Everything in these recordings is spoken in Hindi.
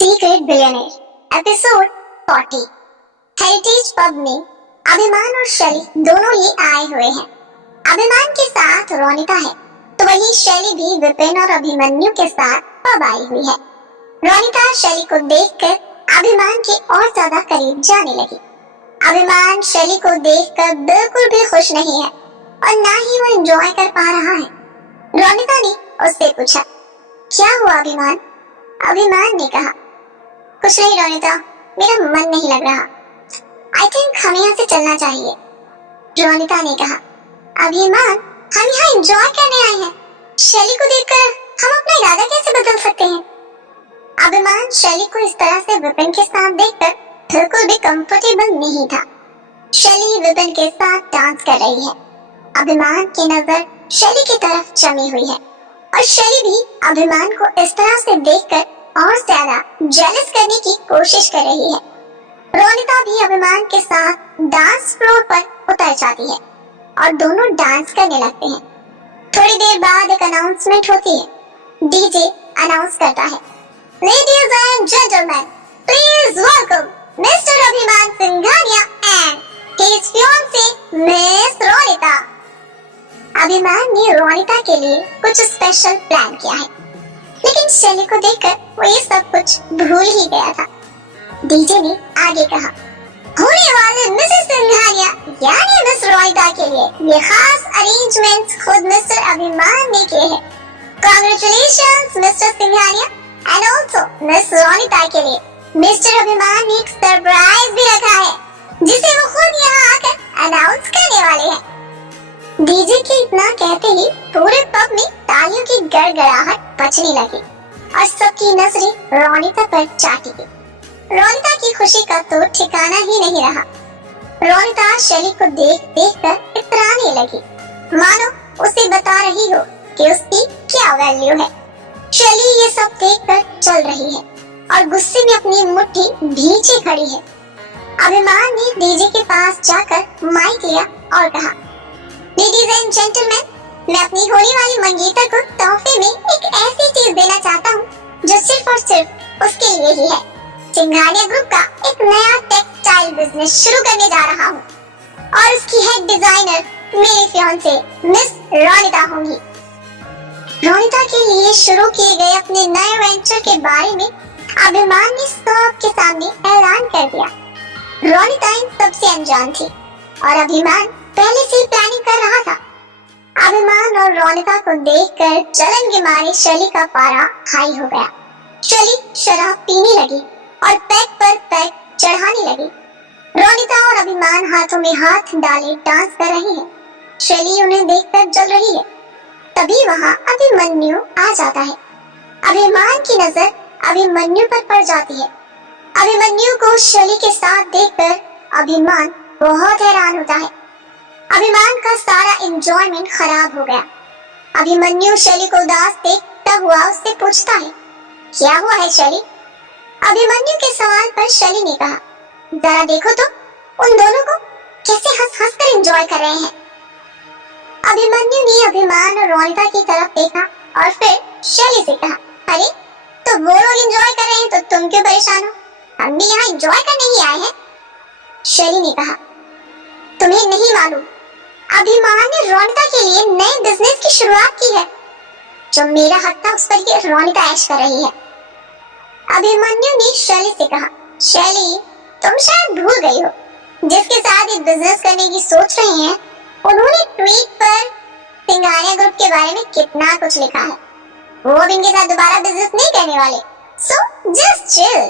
Secret billionaire episode 40। Heritage pub में अभिमान और शैली दोनों ही आए हुए हैं। अभिमान के साथ रोनिता है, तो वही शैली भी विपिन और अभिमन्यु के साथ पब आई हुई है। रोनिता शैली को देखकर अभिमान के और ज्यादा करीब जाने लगी। अभिमान शैली को देखकर बिल्कुल भी खुश नहीं है और ना ही वो एंजॉय कर पा रहा है। रोनिता ने उससे पूछा, क्या हुआ अभिमान? अभिमान ने कहा, कुछ नहीं रोनिता, मेरा मन नहीं लग रहा। आई थिंक हमें यहाँ से चलना चाहिए। रोनिता ने कहा, अभिमान, हम यहाँ एंजॉय करने आए हैं। शैली को देखकर हम अपना इरादा कैसे बदल सकते हैं? अभिमान शैली को इस तरह से विपिन के साथ देखकर बिल्कुल भी कंफर्टेबल नहीं था। शैली विपिन के साथ डांस कर रही है। अभिमान की नजर शैली की तरफ जमी हुई है और शैली भी अभिमान को इस तरह से देखकर और ज्यादा जेलस करने की कोशिश कर रही है। रोनिता भी अभिमान के साथ डांस फ्लोर पर उतर जाती है और दोनों डांस करने लगते हैं। थोड़ी देर बाद एक अनाउंसमेंट होती है। डीजे अनाउंस करता है, ladies and gentleman, please welcome mister Abhiman Singhania and his fiancee miss Ronita. Abhiman ने रोनिता के लिए कुछ स्पेशल प्लान किया है, लेकिन शैली को देखकर वो ये सब कुछ भूल ही गया था। डीजे ने आगे कहा, होने वाले मिसेस सिंघानिया यानी मिस रोनिता के लिए ये खास अरेंजमेंट्स खुद मिस्टर अभिमान ने किए हैं। Congratulations mister Singhania and also miss Ronita के लिए मिस्टर अभिमान ने एक सरप्राइज भी रखा है, जिसे वो खुद यहाँ आकर अनाउंस करने वाले हैं। डीजे के इतना कहते ही पूरे पब में तालियों की गड़गड़ाहट बजने लगी और सबकी नजरें रोनिता पर जाती गई। रोनिता की खुशी का तो ठिकाना ही नहीं रहा। रोनिता शैली को देख कर इतराने लगी, मानो उसे बता रही हो कि उसकी क्या वैल्यू है। शैली ये सब देखकर चल रही है और गुस्से में अपनी मुट्ठी भींचे खड़ी है। अभिमान ने डीजे के पास जाकर माइक लिया और कहा, लेडीज एंड जेंटलमैन, मैं अपनी होने वाली मंगेतर को तोहफे में एक ऐसी चीज देना चाहता हूँ जो सिर्फ और सिर्फ उसके लिए ही है। सिंघानिया ग्रुप का एक नया टेक्सटाइल बिजनेस शुरू करने जा रहा हूँ और उसकी हेड डिजाइनर मेरी फियांसे मिस रोनिता होंगी। रोनिता के लिए शुरू किए गए अपने नए वेंचर के बारे में अभिमान ने सबके सामने ऐलान कर दिया। रोनिता इन सबसे अनजान थी और अभिमान पहले से ही प्लानिंग कर रहा था। अभिमान और रोनिता को देखकर जलन के मारे शैली का पारा हाई हो गया। शैली शराब पीने लगी और पैक पर पैक चढ़ाने लगी। रोनिता और अभिमान हाथों में हाथ डाले डांस कर रही है। शैली उन्हें देखकर जल रही है। तभी वहाँ अभिमन्यु आ जाता है। अभिमान की नजर अभिमन्यु पर पड़ जाती है। अभिमन्यु को शैली के साथ देखकर अभिमान बहुत हैरान होता है। अभिमान का सारा एंजॉयमेंट खराब हो गया। अभिमन्यु शैली को उदास देखता हुआ उससे पूछता है, क्या हुआ है शैली? अभिमन्यु के सवाल पर शैली ने कहा, जरा देखो तो उन दोनों को कैसे हंस हंस कर एंजॉय कर रहे हैं। अभिमन्यु ने अभिमान और रोनिता की तरफ देखा और फिर शैली से कहा, अरे तो वो लोग एंजॉय कर रहे हैं तो तुम क्यों परेशान हो? हम भी यहाँ एंजॉय करने ही आए हैं। शैली ने कहा, तुम्हें नहीं मालूम, अभिमान ने रोनिता के लिए नए बिजनेस की शुरुआत की है। जो मेरा हक था उस पर ये रोनिता ऐश कर रही है। अभिमन्यु ने शैली से कहा, शैली तुम शायद भूल गई हो, जिसके साथ ये बिजनेस करने की सोच रही हैं, उन्होंने ट्वीट पर सिंघानिया ग्रुप के बारे में कितना कुछ लिखा है। वो अब इनके साथ दोबारा बिजनेस नहीं करने वाले, सो जस्ट चिल।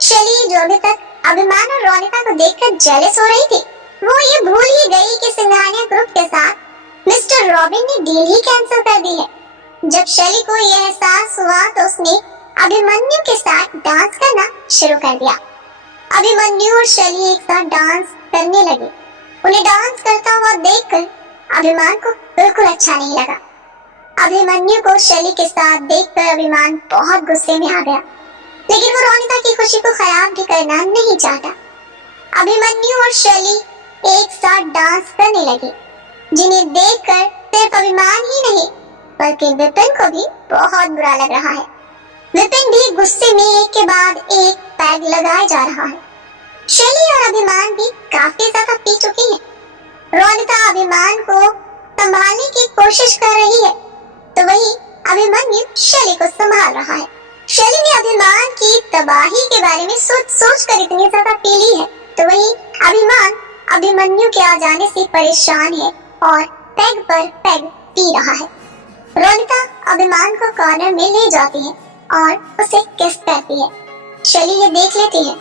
शैली जो अभी तक अभिमान और रोनिता को देखकर जेलस हो रही थी, वो ये भूल ही गई कि सिंघानिया ग्रुप के साथ मिस्टर रॉबिन ने डील ही कैंसिल कर दी है। जब शैली को यह एहसास हुआ तो उसने अभिमन्यु के साथ डांस करना शुरू कर दिया। अभिमन्यु और शैली एक साथ डांस करने लगे। उन्हें डांस करता हुआ देखकर अभिमान को बिल्कुल अच्छा नहीं लगा। अभिमन्यु को शैली के साथ देखकर अभिमान बहुत गुस्से में आ गया, लेकिन वो रोनिता की खुशी को खराब भी करना नहीं चाहता। अभिमन्यु और शैली एक साथ डांस करने लगे, जिन्हें देखकर सिर्फ अभिमान ही नहीं बल्कि विपिन को भी बहुत बुरा लग रहा है। विपिन भी गुस्से में एक अभिमान की तबाही के बारे में सोच सोच कर इतनी ज्यादा पीली है, तो वही अभिमान अभिमन्यु के आ जाने से परेशान है और पैग पर पैग पी रहा है। रोनिता अभिमान को कॉर्नर में ले जाती है और उसे किस करती है। शैली ये देख लेती है।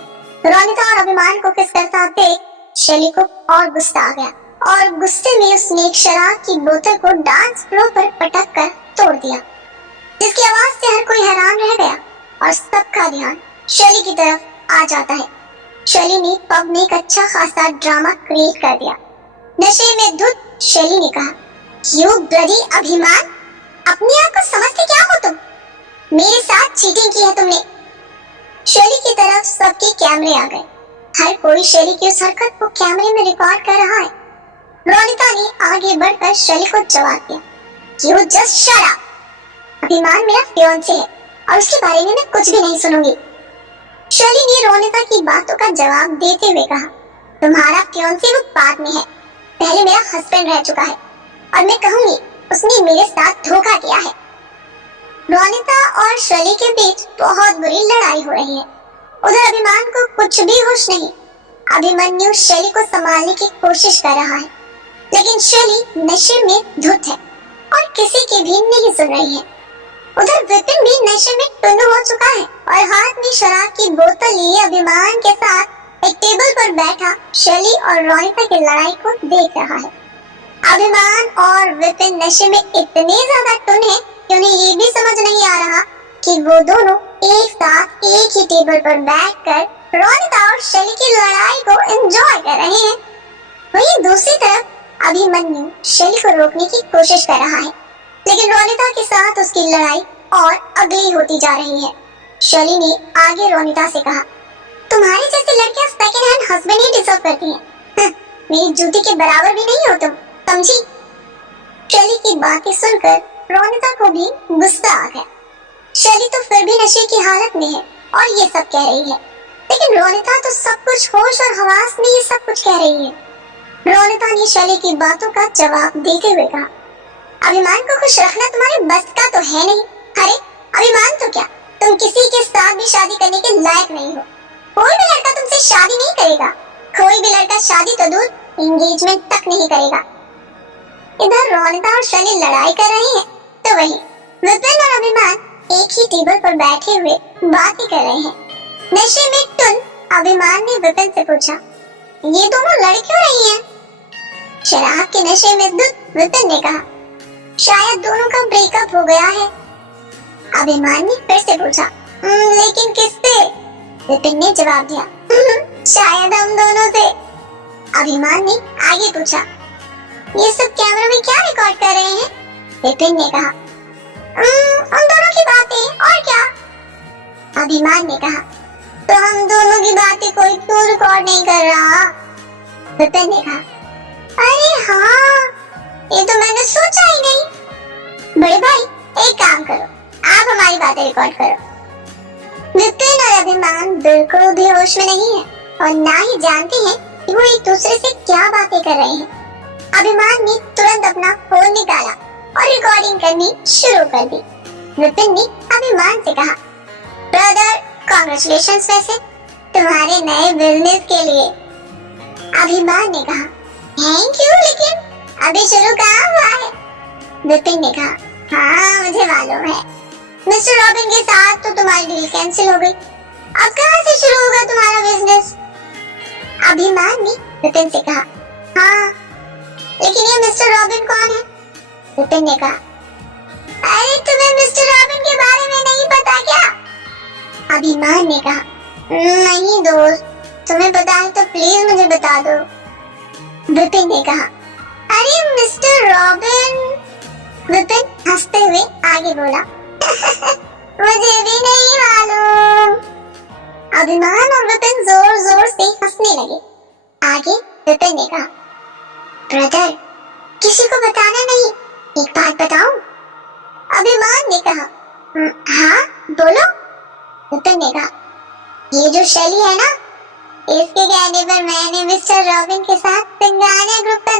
रोनिता और अभिमान को किस करता देख शैली को और गुस्सा आ गया और गुस्से में उसने एक शराब की बोतल को डांस फ्लोर पर पटक कर तोड़ दिया, जिसकी आवाज से हर कोई हैरान रह गया और सबका ध्यान शैली की तरफ आ जाता है। शैली ने पब में एक अच्छा खासा ड्रामा क्रिएट कर दिया। नशे में धुत शैली ने कहा, "यू ब्लडी अभिमान, अपने आप को समझते क्या हो तुम? मेरे साथ चीटिंग की है तुमने।" शैली की तरफ सबके कैमरे आ गए। हर कोई शैली की उस हरकत को कैमरे में रिकॉर्ड कर रहा है। रोनिता ने आगे बढ़कर शैली को जवाब दिया, "यू जस्ट शट अप। अभिमान मेरा फियांसे है और उसके बारे में मैं कुछ भी नहीं सुनूंगी।" शैली ने रोनिता की बातों का जवाब देते हुए कहा, "तुम्हारा फियांसे वो बाद में है, पहले मेरा हस्बैंड रह चुका है और मैं कहूंगी उसने मेरे साथ धोखा किया है।" रोनिता और शैली के बीच बहुत बुरी लड़ाई हो रही है। उधर अभिमान को कुछ भी होश नहीं। अभिमन्यु शैली को संभालने की कोशिश कर रहा है, लेकिन शैली नशे में धुत है और किसी की भी नहीं सुन रही है। उधर विपिन भी नशे में टुन्न हो चुका है और हाथ में शराब की बोतल लिए अभिमान के साथ एक टेबल पर बैठा शैली और रोनिता की लड़ाई को देख रहा है। अभिमान और विपिन नशे में इतने ज्यादा टुन्न है कि उन्हें ये भी समझ नहीं आ रहा कि वो दोनों एक साथ एक ही टेबल पर बैठकर रोनिता और शैली की लड़ाई को एंजॉय कर रहे हैं। वहीं दूसरी तरफ अभिमन्यु शैली को रोकने की कोशिश कर रहा है, लेकिन रोनिता के साथ उसकी लड़ाई और अगली होती जा रही है। शैली ने आगे रोनिता से कहा, "तुम्हारे जैसी लड़कियां second hand husband he deserve करती हैं। मेरी जूती के बराबर भी नहीं हो तुम, समझी?" शैली की बातें सुनकर रोनिता को भी गुस्सा आ गया। शैली तो फिर भी नशे की हालत में है और ये सब कह रही है, लेकिन रोनिता तो सब कुछ होश और हवास में ये सब कुछ कह रही है। रोनिता ने शैली की बातों का जवाब देते हुए कहा, "अभिमान को खुश रखना तुम्हारे बस का तो है नहीं। अरे अभिमान तो क्या, तुम किसी के साथ भी शादी करने के लायक नहीं हो। कोई भी लड़का तुमसे शादी नहीं करेगा। कोई भी लड़का शादी तो दूर एंगेजमेंट तक नहीं करेगा।" इधर रोनिता और शैली लड़ाई कर रही हैं, तो वहीं विपिन और अभिमान एक ही टेबल पर बैठे हुए बातें कर रहे हैं। नशे में टुन अभिमान ने विपिन से पूछा, "ये दोनों लड़ क्यों रही हैं?" शराब के नशे में धुत विपिन ने कहा, "शायद दोनों का ब्रेकअप हो गया है।" अभिमान ने फिर से पूछा, "लेकिन किससे?" विपिन ने जवाब दिया, "शायद हम दोनों से।" अभिमान ने आगे पूछा, "ये सब कैमरा में क्या रिकॉर्ड कर रहे हैं?" विपिन ने कहा, "उन दोनों की बातें, और क्या?" अभिमान ने कहा, "तो हम दोनों की बातें कोई क्यों रिकॉर्ड नहीं कर रहा?" विपिन ने कहा, "अरे हाँ, ये तो मैंने सोचा ही नहीं। बड़े भाई एक काम करो, आप हमारी बातें रिकॉर्ड करो।" विपिन और अभिमान बिल्कुल भी होश में नहीं है और ना ही जानते हैं कि वो एक दूसरे से क्या बातें कर रहे हैं। अभिमान ने तुरंत अपना फोन निकाला और रिकॉर्डिंग करनी शुरू कर दी। विपिन ने अभिमान से कहा, "ब्रदर कांग्रेचुलेशंस वैसे तुम्हारे नए बिजनेस के लिए।" अभिमान ने कहा, "थैंक यू, लेकिन अभी शुरू कहाँ हुआ है?" विपिन ने कहा, "हाँ मुझे मालूम है, मिस्टर रॉबिन के साथ तो तुम्हारी डील कैंसिल हो गई। अब कहाँ से शुरू होगा तुम्हारा बिजनेस?" अभिमान ने विपिन से कहा, "हाँ, लेकिन ये मिस्टर रॉबिन कौन है?" विपिन ने कहा, "अरे तुम्हें मिस्टर रॉबिन के बारे में नहीं पता क्या?" अभिमान ने कहा, "नहीं दोस्त, तुम्हें पता है तो प्लीज मुझे बता दो।" विपिन ने कहा, "अरे मिस्टर रॉबिन।" विपिन हंसते हुए आगे बोला, "मुझे भी नहीं मालूम।" अभिमान और विपिन जोर जोर से हंसने लगे। आगे विपिन ने कहा, "ब्रदर, किसी को बताना नहीं, एक बात बताऊं?" अभिमान ने कहा, "हाँ बोलो।" विपिन ने कहा, "ये जो शैली है ना, इसके कहने पर मैंने मिस्टर रॉबिन के साथ सिंगानिया ग्रुप का